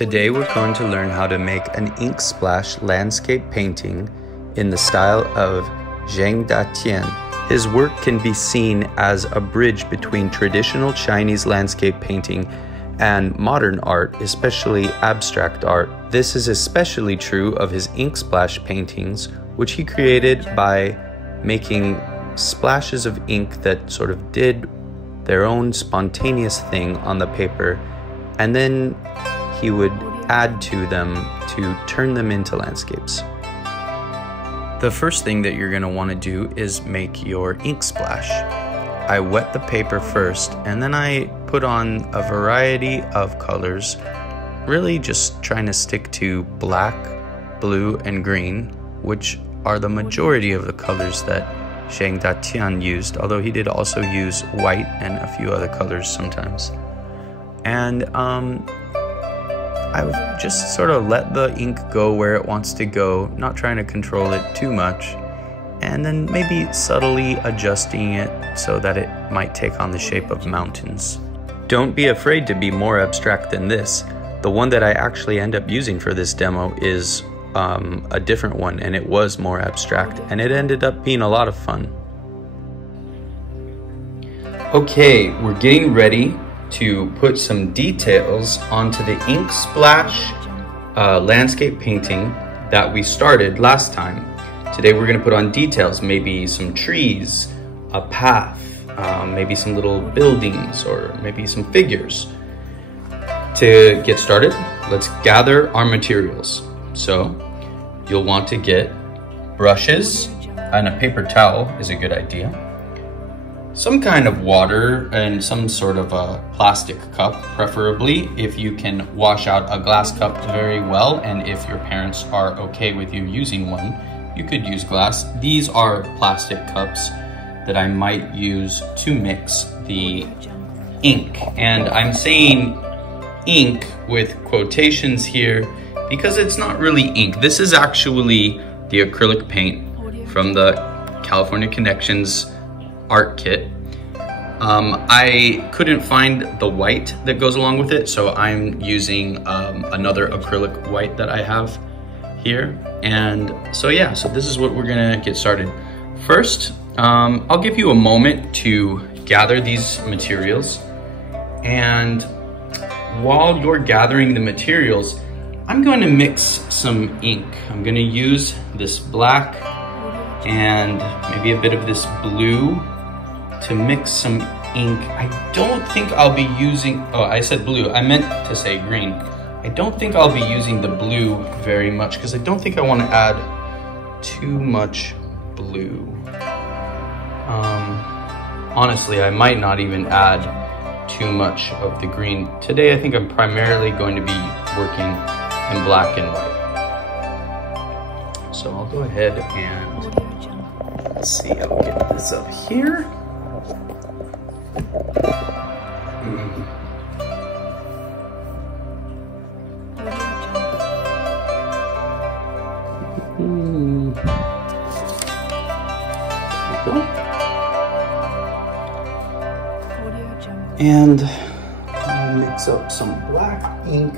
Today we're going to learn how to make an ink splash landscape painting in the style of Zhang Daqian. His work can be seen as a bridge between traditional Chinese landscape painting and modern art, especially abstract art. This is especially true of his ink splash paintings, which he created by making splashes of ink that sort of did their own spontaneous thing on the paper, and then he would add to them to turn them into landscapes. The first thing that you're going to want to do is make your ink splash. I wet the paper first, and then I put on a variety of colors, really just trying to stick to black, blue, and green, which are the majority of the colors that Zhang Daqian used, although he did also use white and a few other colors sometimes. And I've just sort of let the ink go where it wants to go, not trying to control it too much, and then maybe subtly adjusting it so that it might take on the shape of mountains. Don't be afraid to be more abstract than this. The one that I actually end up using for this demo is a different one, and it was more abstract, and it ended up being a lot of fun. Okay, we're getting ready to put some details onto the ink splash landscape painting that we started last time. Today we're going to put on details, maybe some trees, a path, maybe some little buildings, or maybe some figures. To get started, let's gather our materials. So you'll want to get brushes, and a paper towel is a good idea. Some kind of water and some sort of a plastic cup, preferably if you can wash out a glass cup very well, and if your parents are okay with you using one, you could use glass. These are plastic cups that I might use to mix the ink. And I'm saying ink with quotations here because it's not really ink. This is actually the acrylic paint from the California Connections art kit. I couldn't find the white that goes along with it, so I'm using another acrylic white that I have here. And so yeah, so this is what we're gonna get started. First, I'll give you a moment to gather these materials, and while you're gathering the materials, I'm going to mix some ink. I'm going to use this black and maybe a bit of this blue to mix some ink. I don't think I'll be using, oh, I said blue, I meant to say green. I don't think I'll be using the blue very much because I don't think I want to add too much blue. Honestly, I might not even add too much of the green. Today, I think I'm primarily going to be working in black and white. So I'll go ahead and, let's see, I'll get this up here. There we go. And I'll mix up some black ink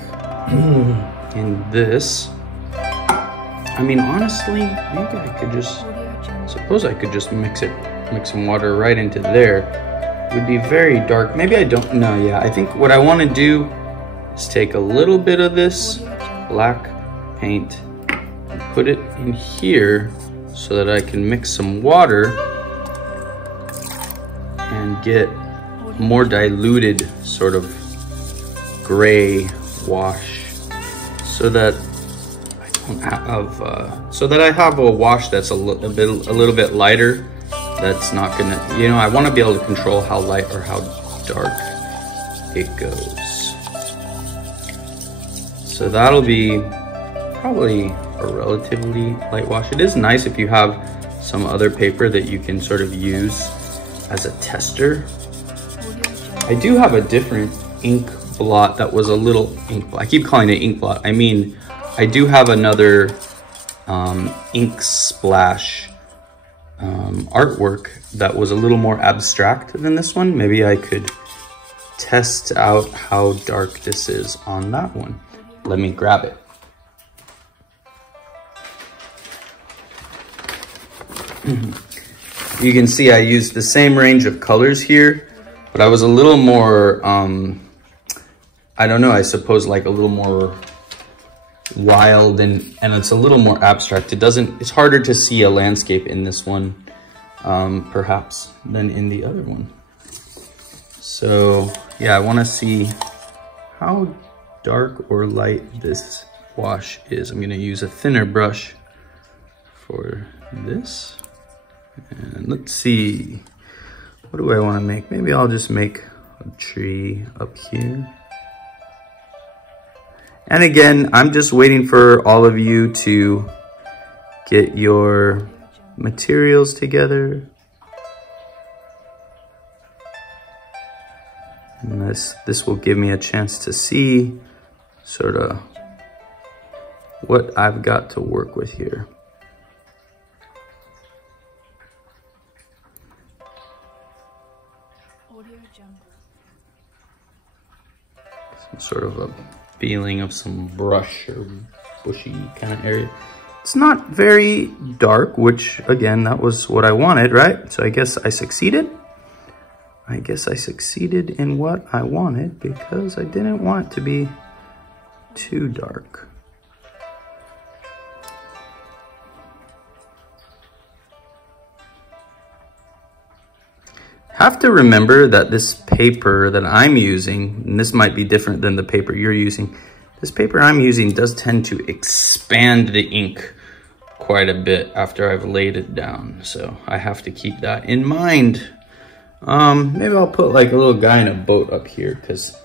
in this. I mean, honestly, maybe I could just, suppose I could just mix some water right into there. It would be very dark. Maybe I don't know. Yeah, I think what I want to do is take a little bit of this black paint and put it in here so that I can mix some water and get more diluted sort of gray wash, so that I don't have so that I have a wash that's a little bit lighter. That's not gonna, you know, I want to be able to control how light or how dark it goes. So that'll be probably a relatively light wash. It is nice if you have some other paper that you can sort of use as a tester. I do have a different ink blot that was a little ink blot. I keep calling it ink blot. I mean, I do have another ink splash artwork that was a little more abstract than this one. Maybe I could test out how dark this is on that one. let me grab it. You can see I used the same range of colors here, but I was a little more, I don't know, I suppose like a little more wild and it's a little more abstract. It's harder to see a landscape in this one, perhaps, than in the other one. So yeah, I want to see how dark or light this wash is. I'm going to use a thinner brush for this. And let's see, what do I want to make? Maybe I'll just make a tree up here. And again, I'm just waiting for all of you to get your materials together. And this will give me a chance to see sort of what I've got to work with here. Some sort of a feeling of some brush or bushy kind of area. It's not very dark, which again, that was what I wanted, right? So I guess I succeeded. I guess I succeeded in what I wanted because I didn't want it to be too dark. Have to remember that this paper that I'm using, and this might be different than the paper you're using, this paper I'm using does tend to expand the ink quite a bit after I've laid it down. So I have to keep that in mind. Maybe I'll put like a little guy in a boat up here because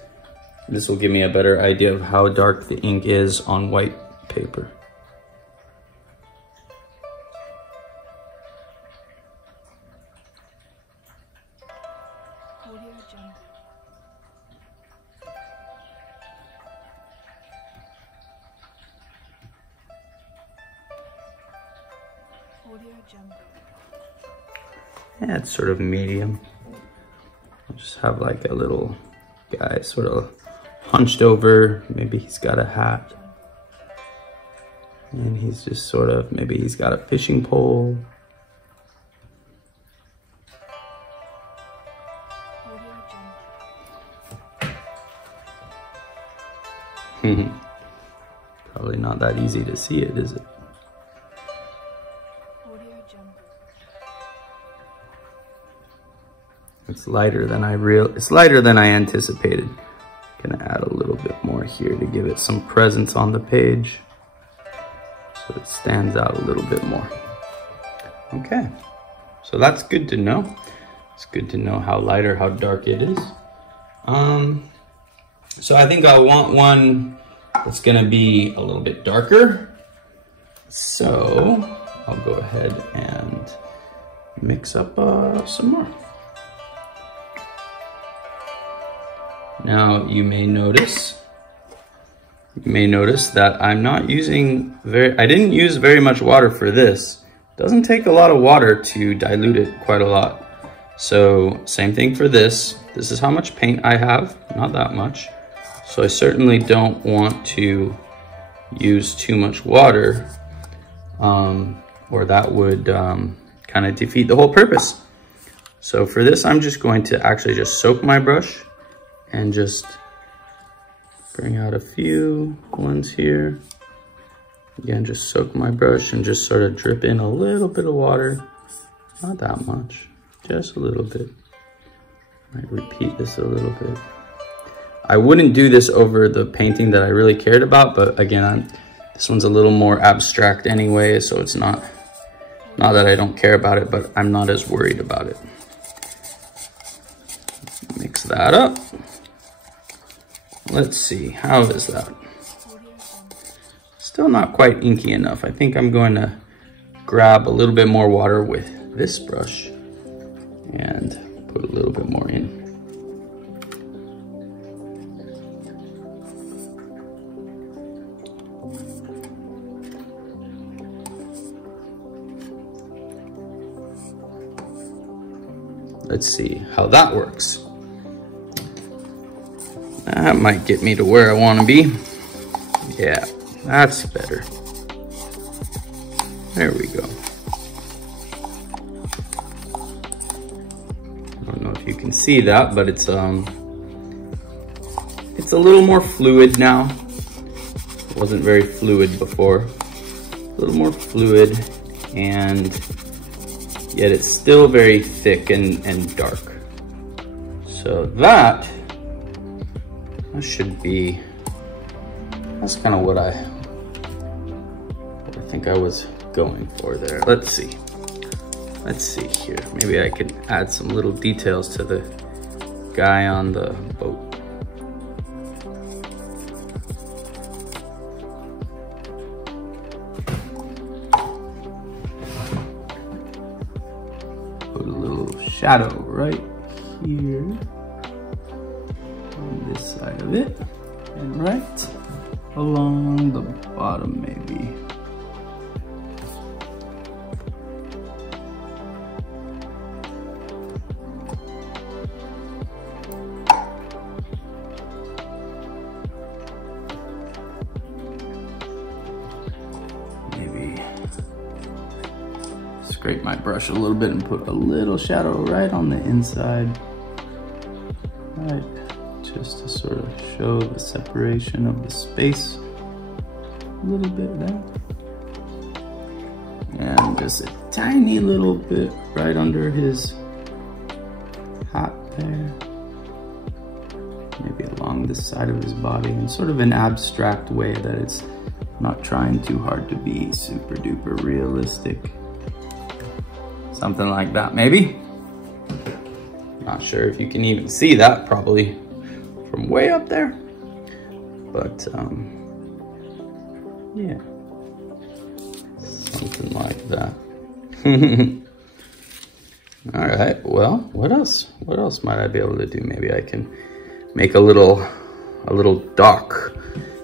this will give me a better idea of how dark the ink is on white paper. Yeah, it's sort of medium. I'll just have like a little guy sort of hunched over. Maybe he's got a hat. And he's just sort of, maybe he's got a fishing pole. Probably not that easy to see it, is it? It's lighter than I anticipated. Gonna add a little bit more here to give it some presence on the page so it stands out a little bit more. Okay, so that's good to know. It's good to know how light or how dark it is. So I think I want one that's gonna be a little bit darker. So I'll go ahead and mix up some more. Now you may notice that I'm not using I didn't use very much water for this. It doesn't take a lot of water to dilute it quite a lot. So same thing for this. This is how much paint I have, not that much. So I certainly don't want to use too much water, or that would kind of defeat the whole purpose. So for this, I'm just going to actually just soak my brush and just bring out a few ones here. Again, just soak my brush and just sort of drip in a little bit of water. Not that much, just a little bit. Might repeat this a little bit. I wouldn't do this over the painting that I really cared about, but again, this one's a little more abstract anyway, so it's not that I don't care about it, but I'm not as worried about it. Mix that up. Let's see, how is that? Still not quite inky enough. I think I'm going to grab a little bit more water with this brush and put a little bit more in. Let's see how that works. That might get me to where I want to be. Yeah, that's better. There we go. I don't know if you can see that, but it's a little more fluid now. It wasn't very fluid before. A little more fluid, and yet it's still very thick and dark. So that should be, that's kind of what I think I was going for there. Let's see here. Maybe I could add some little details to the guy on the boat. Put a little shadow right here on this side of it, and right along the bottom maybe. Maybe scrape my brush a little bit and put a little shadow right on the inside. Right, just to sort of show the separation of the space a little bit there. And just a tiny little bit right under his hat there. Maybe along the side of his body in sort of an abstract way that it's not trying too hard to be super duper realistic. Something like that, maybe. Not sure if you can even see that, probably from way up there. But yeah, something like that. All right, well, what else? What else might I be able to do? Maybe I can make a little dock.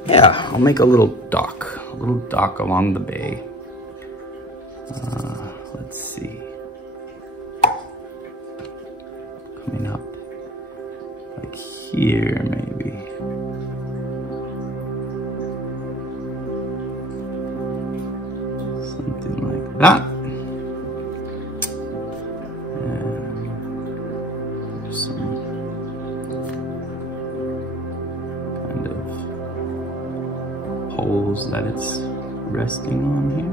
Yeah, I'll make a little dock along the bay. Let's see. Coming up like here, maybe. Something like that. And there's some kind of poles that it's resting on here.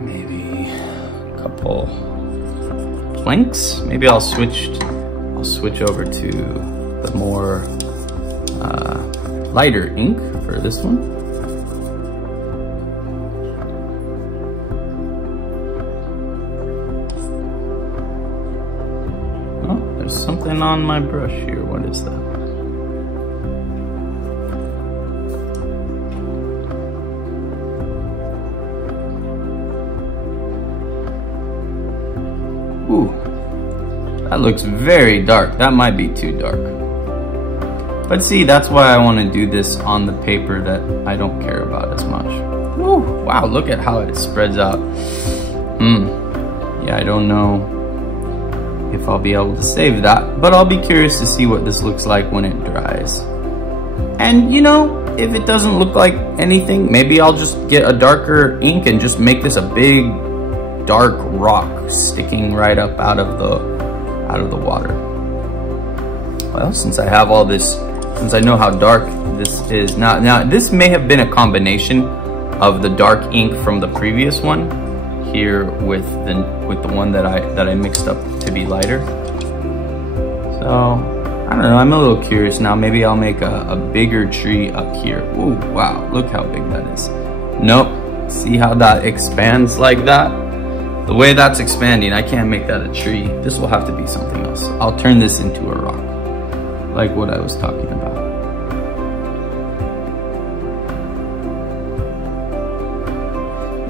Maybe a couple planks. Maybe I'll switch over to the more lighter ink for this one. Oh, there's something on my brush here. What is that? Ooh, that looks very dark. That might be too dark. But see, that's why I want to do this on the paper that I don't care about as much. Ooh, wow, look at how it spreads out. Yeah, I don't know if I'll be able to save that, but I'll be curious to see what this looks like when it dries. And you know, if it doesn't look like anything, maybe I'll just get a darker ink and just make this a big dark rock sticking right up out of the water. Well, since I have all this, since I know how dark this is now this may have been a combination of the dark ink from the previous one here with the one that I mixed up to be lighter. So I don't know, I'm a little curious now. Maybe I'll make a bigger tree up here. Ooh, wow, look how big that is. Nope, see how that expands like that? The way that's expanding, I can't make that a tree. This will have to be something else. I'll turn this into a rock, like what I was talking about.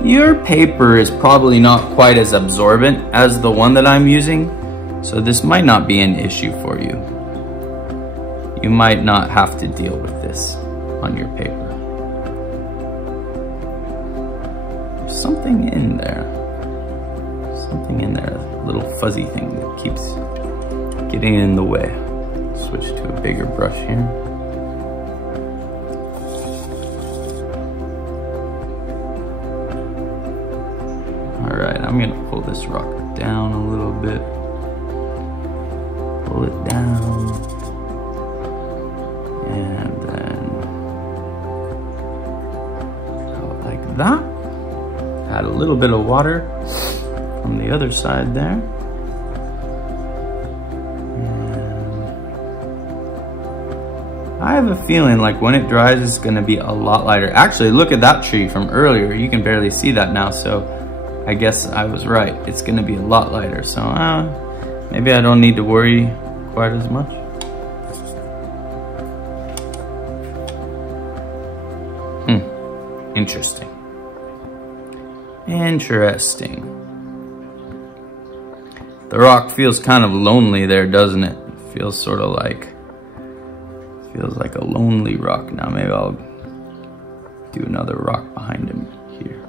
Your paper is probably not quite as absorbent as the one that I'm using, so this might not be an issue for you. You might not have to deal with this on your paper. something in there. Something in there, a little fuzzy thing that keeps getting in the way. Switch to a bigger brush here. All right, I'm gonna pull this rock down a little bit. Pull it down. And then go like that. Add a little bit of water from the other side there. I have a feeling like when it dries, it's gonna be a lot lighter. Actually, look at that tree from earlier. You can barely see that now, so I guess I was right. It's gonna be a lot lighter, so maybe I don't need to worry quite as much. Interesting. Interesting. The rock feels kind of lonely there, doesn't it? It feels sort of like, feels like a lonely rock. Now maybe I'll do another rock behind him here.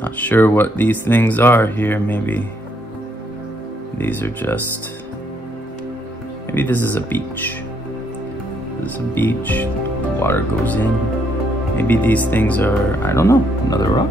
Not sure what these things are here. Maybe these are just, maybe this is a beach. This is a beach, water goes in. Maybe these things are, I don't know, another rock.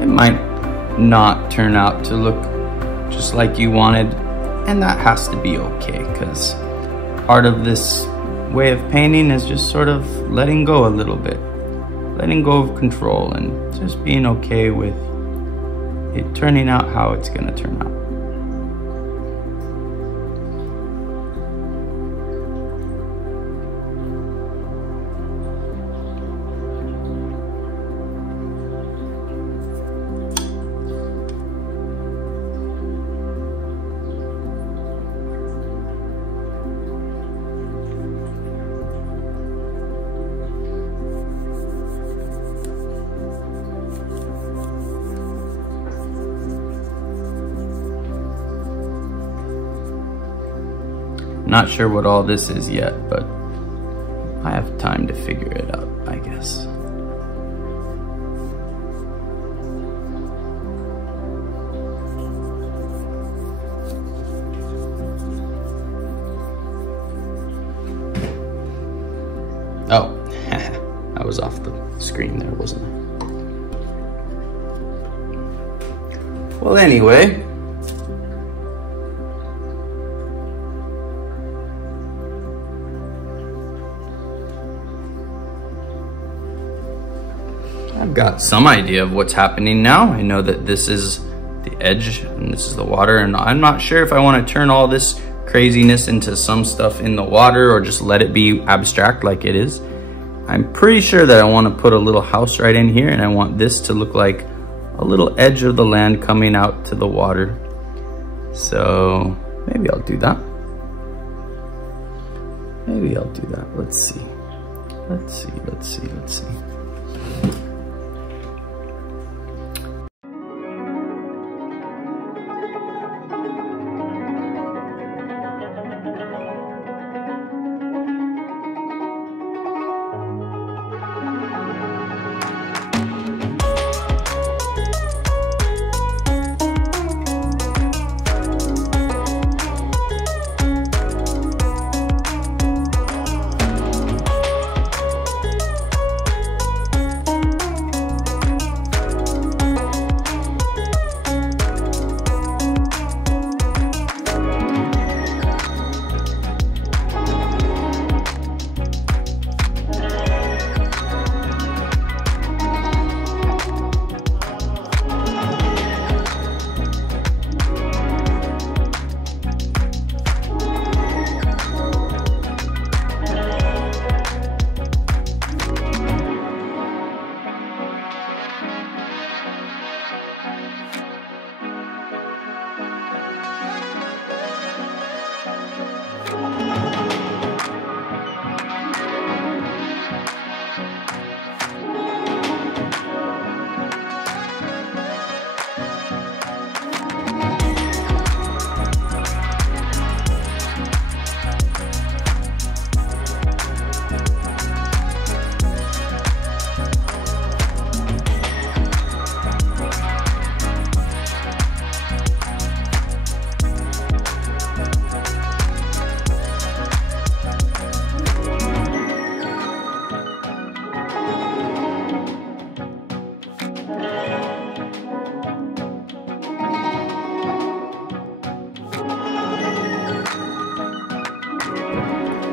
It might not turn out to look just like you wanted, and that has to be okay, because part of this way of painting is just sort of letting go a little bit, letting go of control and just being okay with it turning out how it's going to turn out. Not sure what all this is yet, but I have time to figure it out, I guess. Oh, I was off the screen there, wasn't I? Well, anyway. I've got some idea of what's happening now. I know that this is the edge and this is the water, and I'm not sure if I want to turn all this craziness into some stuff in the water or just let it be abstract like it is. I'm pretty sure that I want to put a little house right in here, and I want this to look like a little edge of the land coming out to the water. So maybe I'll do that. Maybe I'll do that. Let's see. Let's see, let's see, let's see.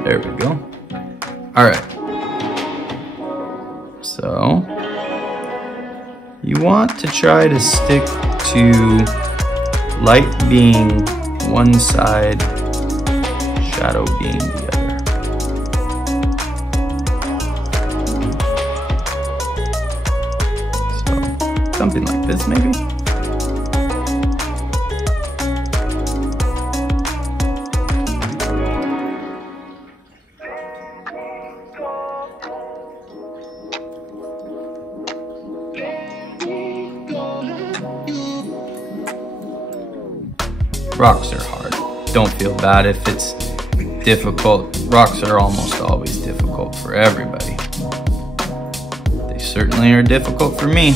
There we go. All right. So you want to try to stick to light being one side, shadow being the other. So something like this maybe. Rocks are hard. Don't feel bad if it's difficult. Rocks are almost always difficult for everybody. They certainly are difficult for me.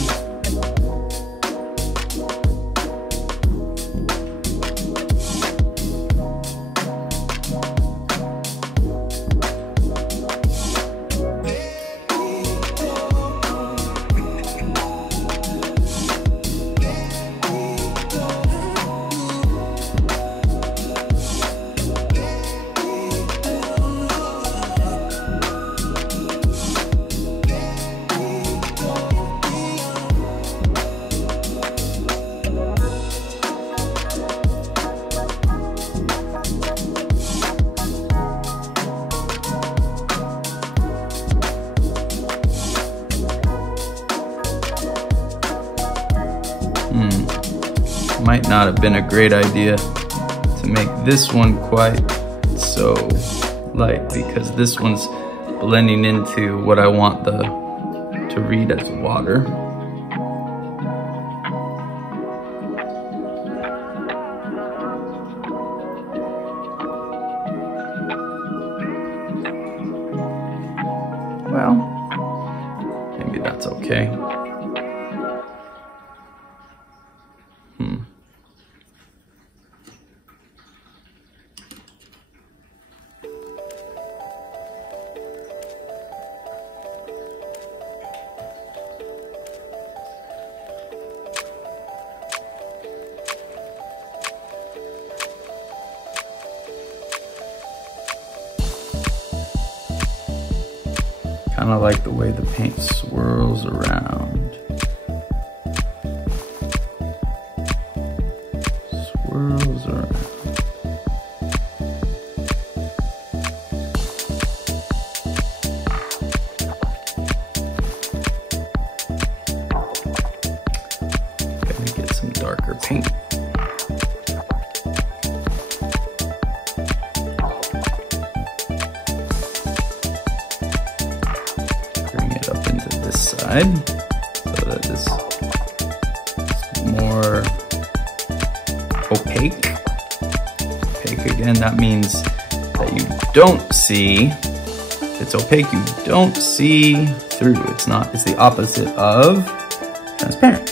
Might not have been a great idea to make this one quite so light, because this one's blending into what I want to read as water. Well, maybe that's okay. Kind of like the way the paint swirls around. Swirls around. Gotta get some darker paint. Side, so that this is more opaque. Opaque again, that means that you don't see, if it's opaque, you don't see through. It's the opposite of transparent.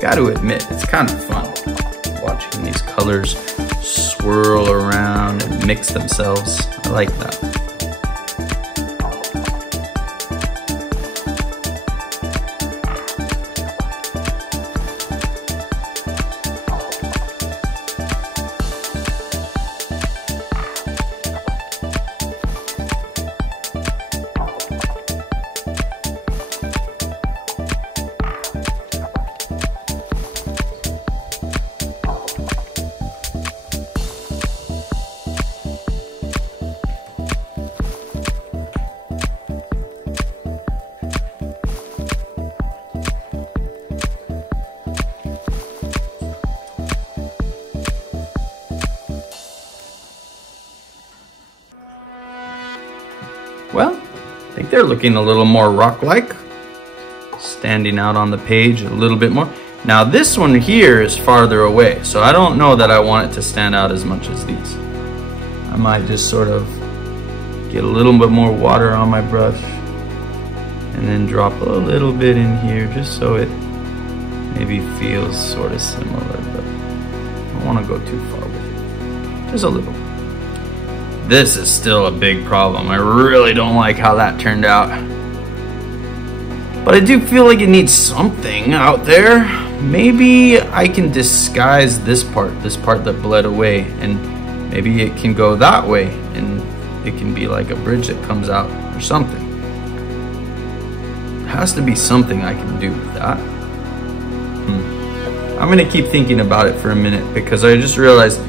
Got to admit, it's kind of fun watching these colors swirl around and mix themselves. I like that. Well, I think they're looking a little more rock-like, standing out on the page a little bit more. Now this one here is farther away, so I don't know that I want it to stand out as much as these. I might just sort of get a little bit more water on my brush and then drop a little bit in here just so it maybe feels sort of similar, but I don't want to go too far with it. Just a little. This is still a big problem. I really don't like how that turned out. But I do feel like it needs something out there. Maybe I can disguise this part that bled away, and maybe it can go that way and it can be like a bridge that comes out or something. There has to be something I can do with that. I'm gonna keep thinking about it for a minute because I just realized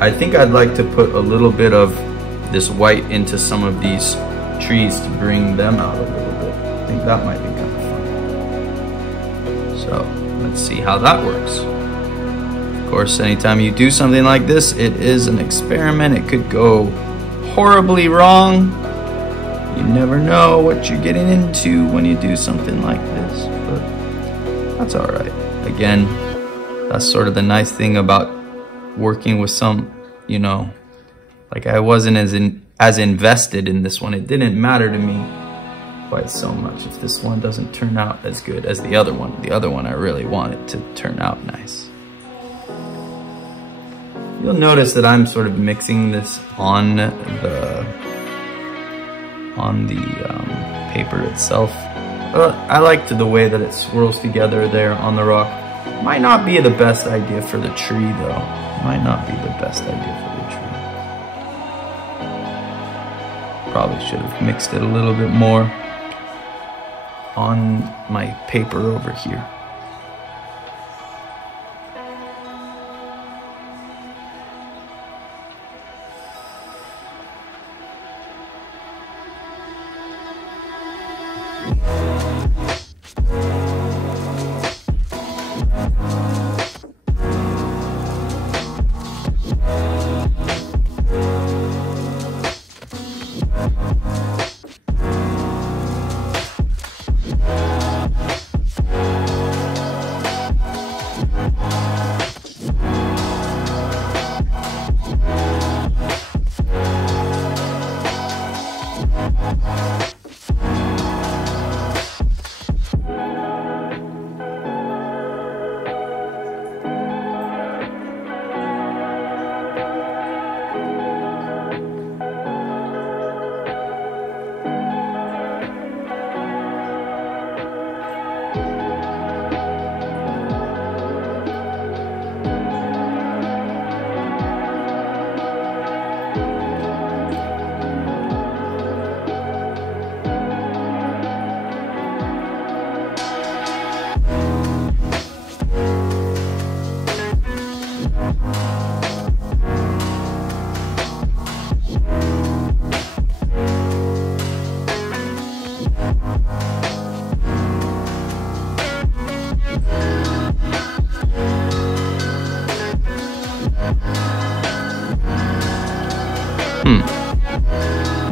I think I'd like to put a little bit of this white into some of these trees to bring them out a little bit. I think that might be kind of fun. So let's see how that works. Of course, anytime you do something like this, it is an experiment. It could go horribly wrong. You never know what you're getting into when you do something like this, but that's all right. Again, that's sort of the nice thing about working with some, you know, like I wasn't as invested in this one. It didn't matter to me quite so much if this one doesn't turn out as good as the other one. The other one I really want it to turn out nice. You'll notice that I'm sort of mixing this on the paper itself. I liked the way that it swirls together there on the rock. Might not be the best idea for the tree though. Might not be the best idea for the tree. Probably should have mixed it a little bit more on my paper over here.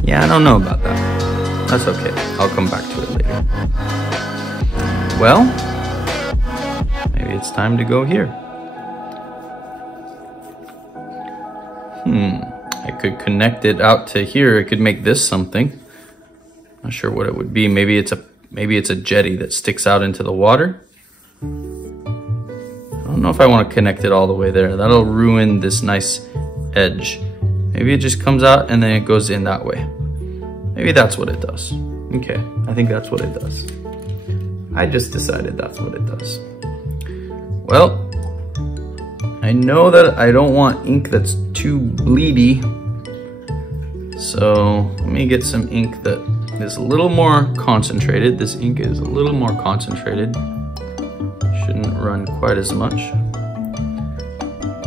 Yeah, I don't know about that. That's okay. I'll come back to it later. Well, maybe it's time to go here. I could connect it out to here. I could make this something. Not sure what it would be. Maybe it's a jetty that sticks out into the water. I don't know if I want to connect it all the way there. That'll ruin this nice edge. Maybe it just comes out and then it goes in that way. Maybe that's what it does. Okay, I think that's what it does. I just decided that's what it does. Well, I know that I don't want ink that's too bleedy. So let me get some ink that is a little more concentrated. This ink is a little more concentrated. Shouldn't run quite as much.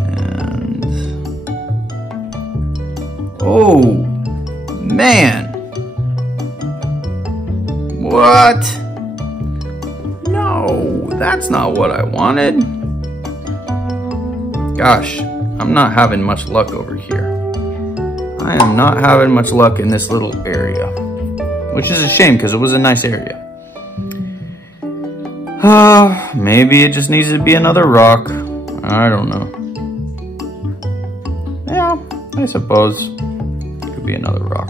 And oh man, what? No, that's not what I wanted. Gosh, I'm not having much luck over here. I am not having much luck in this little area, which is a shame because it was a nice area. Maybe it just needs to be another rock. I don't know. Yeah, I suppose it could be another rock.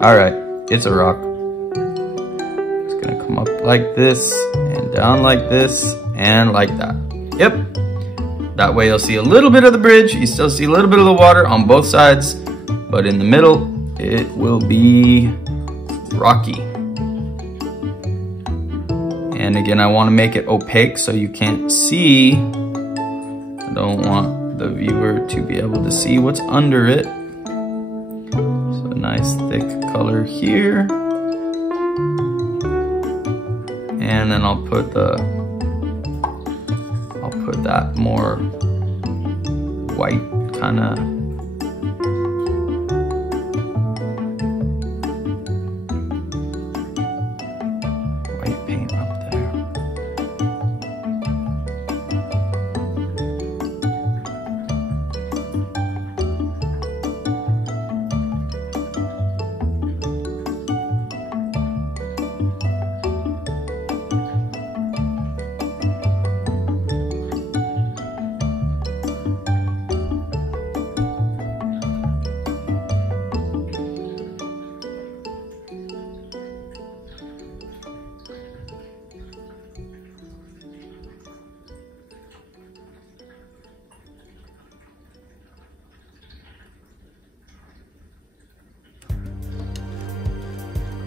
All right, it's a rock. It's gonna come up like this and down like this and like that. Yep. That way you'll see a little bit of the bridge. You still see a little bit of the water on both sides, but in the middle, it will be rocky. And again, I want to make it opaque so you can't see. I don't want the viewer to be able to see what's under it. So a nice thick color here. And then I'll put that more white kind of white paint up there.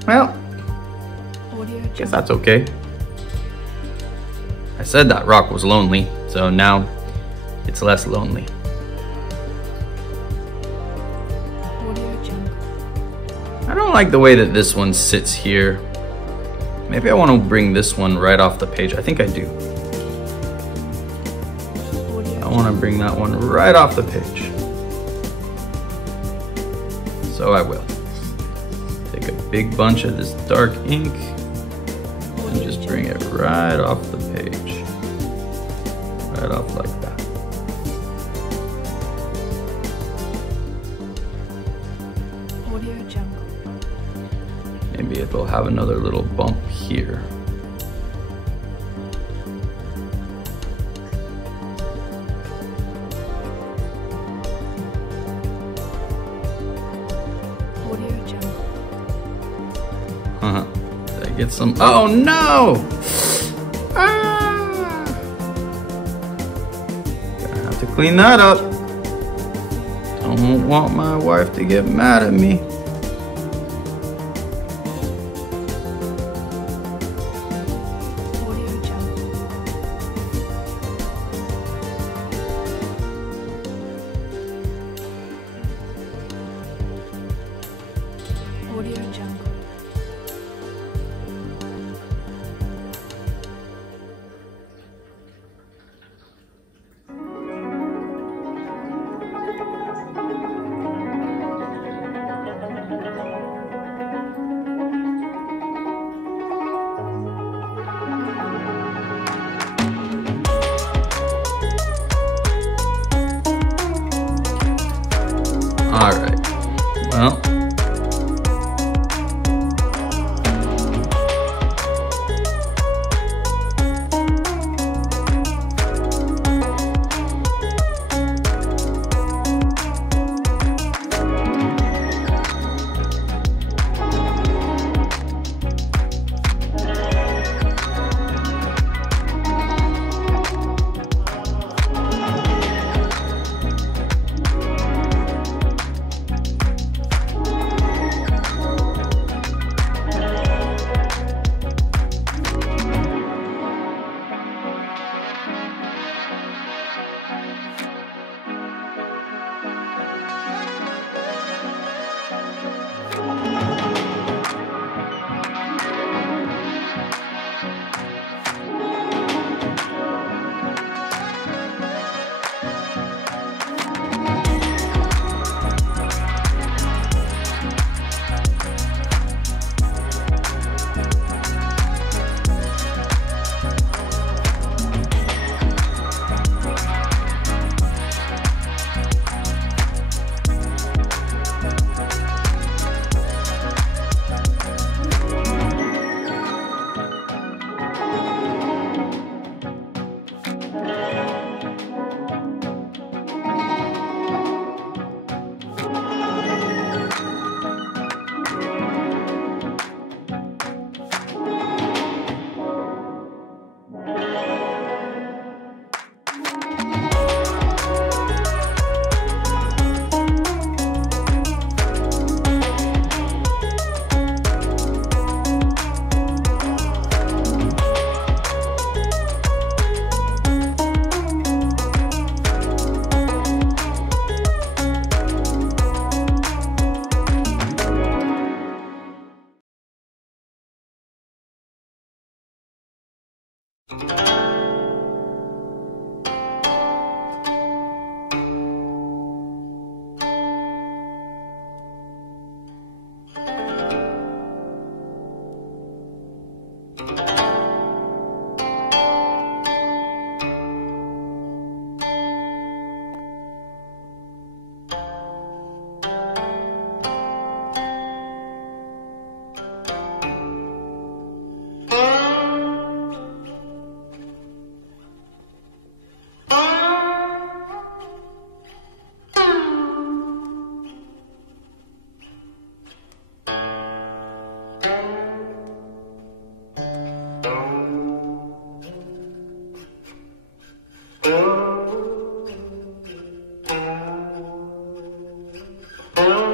Well, guess that's okay. I said that rock was lonely, so now it's less lonely. I don't like the way that this one sits here. Maybe I want to bring this one right off the page. I think I do. I want to bring that one right off the page. So I will. Take a big bunch of this dark ink and just bring it right off the page. Right off like that. Maybe it'll have another little bump here. Did I get some? Oh no! Ah! Gonna have to clean that up. Don't want my wife to get mad at me. All right, well. Bye.